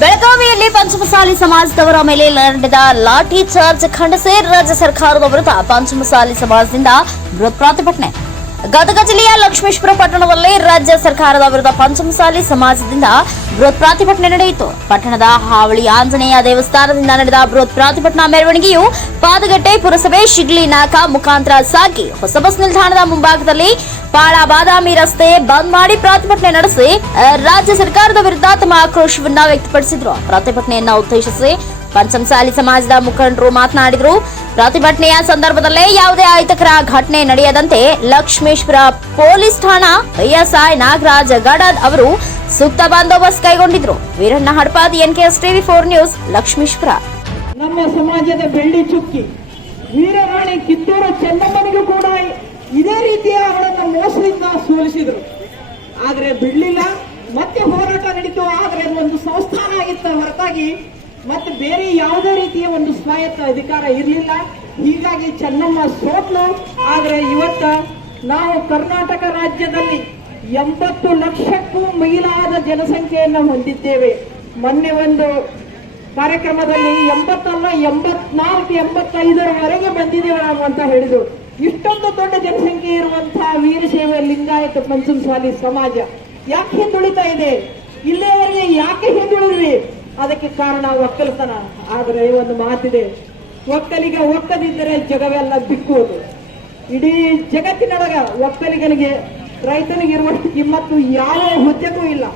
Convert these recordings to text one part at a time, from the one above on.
ಬೆಳಗಾವಿಯಲ್ಲಿ ಪಂಚಮಸಾಲಿ ಸಮಾಜದವರ ಮೇಲೆ ನಡೆದ ಲಾಠಿ ಚಾರ್ಜ್ ಖಂಡಿಸಿ ರಾಜ್ಯ ಸರ್ಕಾರದ ವಿರುದ್ಧ ಪಂಚಮಸಾಲಿ ಸಮಾಜದಿಂದ ಬೃಹತ್ ಪ್ರತಿಭಟನೆ. ಗದಗ ಜಿಲ್ಲೆಯ ಲಕ್ಷ್ಮೇಶ್ವರ ಪಟ್ಟಣದಲ್ಲಿ ರಾಜ್ಯ ಸರ್ಕಾರದ ವಿರುದ್ಧ ಪಂಚಮಸಾಲಿ ಸಮಾಜದಿಂದ ಬೃಹತ್ ಪ್ರತಿಭಟನೆ ನಡೆಯಿತು. ಪಟ್ಟಣದ ಹಾವಳಿ ಆಂಜನೇಯ ದೇವಸ್ಥಾನದಿಂದ ನಡೆದ ಬೃಹತ್ ಪ್ರತಿಭಟನಾ ಮೆರವಣಿಗೆಯು ಪಾದಗಟ್ಟೆ ಪುರಸಭೆ ಶಿಗ್ಲಿ ನಾಕಾ ಮುಖಾಂತರ ಸಾಗಿ ಹೊಸ ಬಸ್ ನಿಲ್ದಾಣದ ಮುಂಭಾಗದಲ್ಲಿ ಪಾಳ ಬಾದಾಮಿ ರಸ್ತೆ ಬಂದ್ ಮಾಡಿ ಪ್ರತಿಭಟನೆ ನಡೆಸಿ ರಾಜ್ಯ ಸರ್ಕಾರದ ವಿರುದ್ಧ ತಮ್ಮ ಆಕ್ರೋಶವನ್ನ ವ್ಯಕ್ತಪಡಿಸಿದ್ರು. ಪ್ರತಿಭಟನೆಯನ್ನ ಉದ್ದೇಶಿಸಿ ಪಂಚಮಸಾಲಿ ಸಮಾಜದ ಮುಖಂಡರು ಮಾತನಾಡಿದರು. ಪ್ರತಿಭಟನೆಯ ಸಂದರ್ಭದಲ್ಲೇ ಯಾವುದೇ ಅಹಿತಕರ ಘಟನೆ ನಡೆಯದಂತೆ ಲಕ್ಷ್ಮೇಶ್ವರ ಪೊಲೀಸ್ ಠಾಣಾ ಪಿಎಸ್ಐ ನಾಗರಾಜ್ ಗಡದ್ ಅವರು ಸೂಕ್ತ ಬಂದೋಬಸ್ತ್ ಕೈಗೊಂಡಿದ್ರು. Veeranna Hadapadi, NKS TV 4 news, Lakshmeshwar. ನಮ್ಮ ಸಮಾಜದ ಬೆಳ್ಳಿ ಚುಕ್ಕಿ ವೀರರಾಣಿ ಕಿತ್ತೂರು ಚೆನ್ನಮ್ಮನಿಗೂ ಕೂಡ ಇದೇ ರೀತಿಯ ಅವಳನ್ನು ಮೋಸದಿಂದ ಸೋಲಿಸಿದ್ರು. ಆದ್ರೆ ಬಿಡ್ಲಿಲ್ಲ, ಮತ್ತೆ ಹೋರಾಟ ನಡೀತು. ಆದ್ರೆ ಒಂದು ಸಂಸ್ಥಾನ ಆಗಿತ್ತ ಹೊರತಾಗಿ ಮತ್ತೆ ಬೇರೆ ಯಾವುದೇ ರೀತಿಯ ಒಂದು ಸ್ವಾಯತ್ತ ಅಧಿಕಾರ ಇರಲಿಲ್ಲ. ಹೀಗಾಗಿ ಚೆನ್ನಮ್ಮ ಸೋತ್ಲು. ಆದ್ರೆ ಇವತ್ತ ನಾವು ಕರ್ನಾಟಕ ರಾಜ್ಯದಲ್ಲಿ 80 ಲಕ್ಷಕ್ಕೂ ಮೀಲಾದ ಜನಸಂಖ್ಯೆಯನ್ನು ಹೊಂದಿದ್ದೇವೆ. ಮೊನ್ನೆ ಒಂದು ಕಾರ್ಯಕ್ರಮದಲ್ಲಿ 80 ಅಲ್ಲ 84, 85ರವರೆಗೆ ಬಂದಿದ್ದೇವೆ ನಾವು ಅಂತ ಹೇಳಿದ್ರು. ಇಷ್ಟೊಂದು ದೊಡ್ಡ ಜನಸಂಖ್ಯೆ ಇರುವಂತಹ ವೀರಶೈವ ಲಿಂಗಾಯತ ಪಂಚಮಸಾಲಿ ಸಮಾಜ ಯಾಕೆ ಹಿಂದುಳಿತಾ ಇದೆ? ಇಲ್ಲಿಯವರೆಗೆ ಯಾಕೆ ಹಿಂದುಳಿದ್ವಿ? ಅದಕ್ಕೆ ಕಾರಣ ಒಕ್ಕಲತನ. ಆದರೆ ಒಂದು ಮಾತಿದೆ, ಒಕ್ಕಲಿಗ ಒಕ್ಕದಿದ್ದರೆ ಜಗವೆಲ್ಲ ಬಿಕ್ಕುವುದು. ಇಡೀ ಜಗತ್ತಿನೊಳಗ ಒಕ್ಕಲಿಗನಿಗೆ ರೈತನಿಗಿರುವಷ್ಟು ಕಿಮ್ಮತ್ತು ಯಾವ ಹುದ್ದೆಗೂ ಇಲ್ಲ,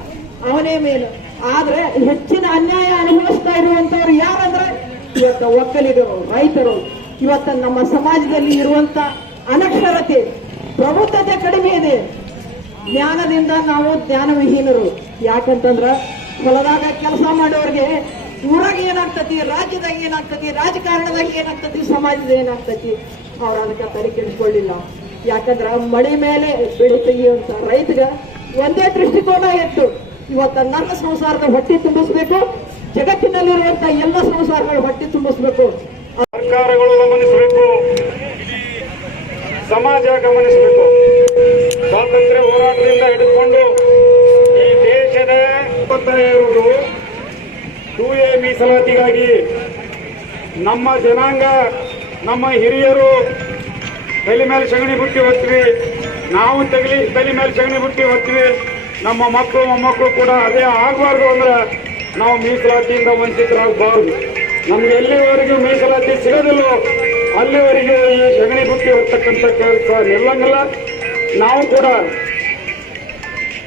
ಅವನೇ ಮೇಲು. ಆದ್ರೆ ಹೆಚ್ಚಿನ ಅನ್ಯಾಯ ಅನುಭವಿಸ್ತಾ ಇರುವಂತವ್ರು ಯಾರಂದ್ರೆ ಇವತ್ತು ಒಕ್ಕಲಿಗರು, ರೈತರು. ಇವತ್ತ ನಮ್ಮ ಸಮಾಜದಲ್ಲಿ ಇರುವಂತ ಅನಕ್ಷರತೆ, ಪ್ರಬುದ್ಧತೆ ಕಡಿಮೆ ಇದೆ. ಜ್ಞಾನದಿಂದ ನಾವು ಜ್ಞಾನವಿಹೀನರು. ಯಾಕಂತಂದ್ರ ಹೊಲದಾಗ ಕೆಲಸ ಮಾಡೋರಿಗೆ ಊರಾಗ ಏನಾಗ್ತತಿ, ರಾಜ್ಯದಾಗ ಏನಾಗ್ತತಿ, ರಾಜಕಾರಣದಾಗ ಏನಾಗ್ತತಿ, ಸಮಾಜದ ಏನಾಗ್ತತಿ, ಅವ್ರು ಅದಕ್ಕೆ ತಲೆ ಕೆಡಿಸ್ಕೊಳ್ಳಿಲ್ಲ. ಯಾಕಂದ್ರ ಮಳೆ ಮೇಲೆ ಬೆಳೆ ತೆಗೆಯುವಂತ ರೈತಗ ಒಂದೇ ದೃಷ್ಟಿಕೋನ ಇತ್ತು. ಇವತ್ತ ನನ್ನ ಸಂಸಾರದ ಹೊಟ್ಟೆ ತುಂಬಿಸ್ಬೇಕು, ಜಗತ್ತಿನಲ್ಲಿರುವಂತ ಎಲ್ಲ ಸಂಸಾರಗಳು ಹೊಟ್ಟೆ ತುಂಬಿಸ್ಬೇಕು. ಸರ್ಕಾರಗಳು ಗಮನಿಸಬೇಕು, ಸಮಾಜ ಗಮನಿಸಬೇಕು. ಸ್ವಾತಂತ್ರ್ಯ ಹೋರಾಟದಿಂದ ಹಿಡಿದುಕೊಂಡು ಈ ದೇಶದ ಇರುವುದು 2A ಮೀಸಲಾತಿಗಾಗಿ. ನಮ್ಮ ಜನಾಂಗ, ನಮ್ಮ ಹಿರಿಯರು ತಲೆ ಮೇಲೆ ಸಗಣಿ ಬುಟ್ಟಿ ಹೊತ್ತೀವಿ, ನಾವು ತಲೆ ಮೇಲೆ ಸಗಣಿ ಬುಟ್ಟಿ ಹೊತ್ತೀವಿ. ನಮ್ಮ ಮಕ್ಕಳು ಮೊಮ್ಮಕ್ಕಳು ಕೂಡ ಅದೇ ಆಗಬಾರ್ದು ಅಂದ್ರೆ ನಾವು ಮೀಸಲಾತಿಯಿಂದ ವಂಚಿತರಾಗಬಾರ್ದು. ನಮ್ಗೆ ಎಲ್ಲಿವರೆಗೂ ಮೀಸಲಾತಿ ಸಿಗೋದಿಲ್ಲೋ ಅಲ್ಲಿವರೆಗೂ ಈ ಸಗಣಿ ಬುಟ್ಟಿ ಹೊತ್ತಕ್ಕಂಥ ಕೆಲಸ ನಿಲ್ಲಂಗಿಲ್ಲ. ನಾವು ಕೂಡ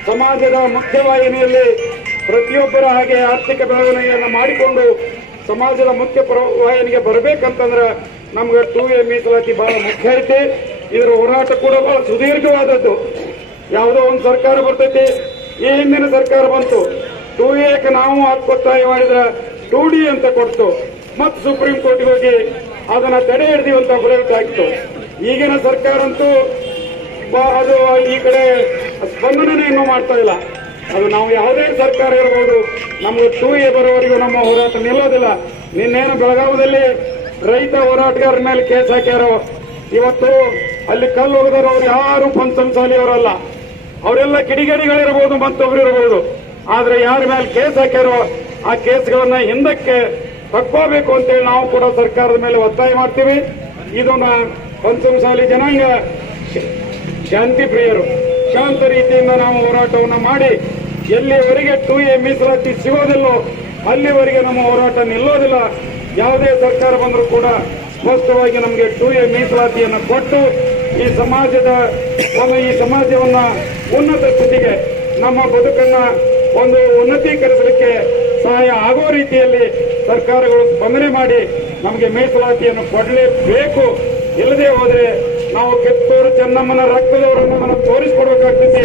ಸಮಾಜದ ಮುಖ್ಯವಾಹಿನಿಯಲ್ಲಿ ಪ್ರತಿಯೊಬ್ಬರ ಹಾಗೆ ಆರ್ಥಿಕ ಬೆಳವಣಿಗೆಯನ್ನು ಮಾಡಿಕೊಂಡು ಸಮಾಜದ ಮುಖ್ಯ ವಾಹಿನಿಗೆ ಬರಬೇಕಂತಂದ್ರೆ ನಮ್ಗೆ 2A ಮೀಸಲಾತಿ ಬಹಳ ಮುಖ್ಯ ಐತಿ. ಇದರ ಹೋರಾಟ ಕೂಡ ಬಹಳ ಸುದೀರ್ಘವಾದದ್ದು. ಯಾವುದೋ ಒಂದು ಸರ್ಕಾರ ಬರ್ತೈತಿ, ಈ ಹಿಂದಿನ ಸರ್ಕಾರ ಬಂತು, 2Aಕ್ಕೆ ನಾವು ಒತ್ತಾಯ ಮಾಡಿದ್ರೆ 2D ಅಂತ ಕೊಡ್ತು, ಮತ್ತು ಸುಪ್ರೀಂ ಕೋರ್ಟ್ಗೆ ಹೋಗಿ ಅದನ್ನ ತಡೆ ಹಿಡಿದೀವಂತ ಬುಲೆಟ್ ಹಾಕಿತು. ಈಗಿನ ಸರ್ಕಾರ ಅಂತೂ ಅದು ಈ ಕಡೆ ಸ್ಪಂದನೆ ಇನ್ನೂ ಮಾಡ್ತಾ ಇಲ್ಲ. ಅದು ನಾವು ಯಾವುದೇ ಸರ್ಕಾರ ಇರಬಹುದು, ನಮ್ಗೆ 2A ಬರೋವರೆಗೂ ನಮ್ಮ ಹೋರಾಟ ನಿಲ್ಲೋದಿಲ್ಲ. ನಿನ್ನೇನು ಬೆಳಗಾವದಲ್ಲಿ ರೈತ ಹೋರಾಟಗಾರರ ಮೇಲೆ ಕೇಸ್ ಹಾಕ್ಯಾರೋ, ಇವತ್ತು ಅಲ್ಲಿ ಕಲ್ಲು ಹೋಗದವರು ಅವ್ರು ಯಾರು ಪಂಚಮಸಾಲಿಯವರಲ್ಲ, ಅವರೆಲ್ಲ ಕಿಡಿಗೇಡಿಗಳಿರಬಹುದು, ಮತ್ತೊಬ್ರು ಇರಬಹುದು. ಆದ್ರೆ ಯಾರ ಮೇಲೆ ಕೇಸ್ ಹಾಕ್ಯಾರೋ ಆ ಕೇಸ್ಗಳನ್ನ ಹಿಂದಕ್ಕೆ ತಕ್ಕೋಬೇಕು ಅಂತೇಳಿ ನಾವು ಕೂಡ ಸರ್ಕಾರದ ಮೇಲೆ ಒತ್ತಾಯ ಮಾಡ್ತೀವಿ. ಇದನ್ನ ಪಂಚಮಸಾಲಿ ಜನಾಂಗ ಶಾಂತಿ ಪ್ರಿಯರು, ಶಾಂತ ರೀತಿಯಿಂದ ನಾವು ಹೋರಾಟವನ್ನು ಮಾಡಿ ಎಲ್ಲಿವರೆಗೆ 2A ಮೀಸಲಾತಿ ಸಿಗೋದಿಲ್ಲೋ ಅಲ್ಲಿವರೆಗೆ ನಮ್ಮ ಹೋರಾಟ ನಿಲ್ಲೋದಿಲ್ಲ. ಯಾವುದೇ ಸರ್ಕಾರ ಬಂದರೂ ಕೂಡ ಸ್ಪಷ್ಟವಾಗಿ ನಮಗೆ 2A ಮೀಸಲಾತಿಯನ್ನು ಕೊಟ್ಟು ಈ ಸಮಾಜವನ್ನ ಉನ್ನತ ಸ್ಥಿತಿಗೆ, ನಮ್ಮ ಬದುಕನ್ನ ಒಂದು ಉನ್ನತೀಕರಿಸಲಿಕ್ಕೆ ಸಹಾಯ ಆಗೋ ರೀತಿಯಲ್ಲಿ ಸರ್ಕಾರಗಳು ಸ್ಪಂದನೆ ಮಾಡಿ ನಮಗೆ ಮೀಸಲಾತಿಯನ್ನು ಕೊಡಲೇಬೇಕು. ಇಲ್ಲದೆ ಹೋದ್ರೆ ನಾವು ಕಿತ್ತೂರು ಚೆನ್ನಮ್ಮನ ರಕ್ತದವರನ್ನು ನಾವು ತೋರಿಸಿಕೊಡ್ಬೇಕಾಗ್ತದೆ.